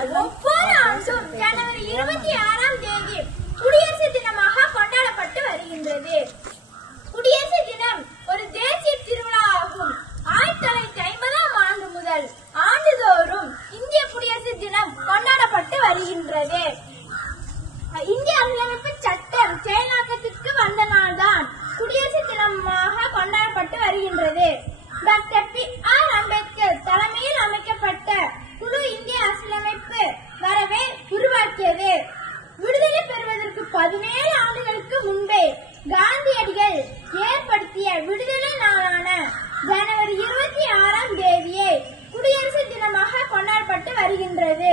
ஒவ்வொரு ஆண்டும் ஜனவரி 26ஆம் தேதி குடியரசு தினமாக கொண்டாடப்பட்டு வருகின்றது. குடியரசு தினம் ஒரு தேசிய திருவிழா ஆகும். 1950ஆம் ஆண்டு முதல் ஆண்டுதோறும் இந்திய குடியரசு தினம் கொண்டாடப்பட்டு வருகின்றது. இந்திய அரசியலமைப்பு சட்டம் செயலாக்கத்திற்கு வந்த நாள்தான் குடியரசு தினமாக கொண்டாடப்பட்டு வருகின்றது. Doctor B.R. அம்பேத்கர் தலைமையில் அமைக்கப்பட்ட குழு இந்திய அரசியலமைப்பு வரவே உருவாக்கியது. விடுதலை பெறுவதற்கு 17 ஆண்டுகளுக்கு முன்பே காந்தியடிகள் ஏற்படுத்திய விடுதலை நாளான ஜனவரி 26ஆம் தேதியை குடியரசு தினமாக கொண்டாடப்பட்டு வருகின்றது.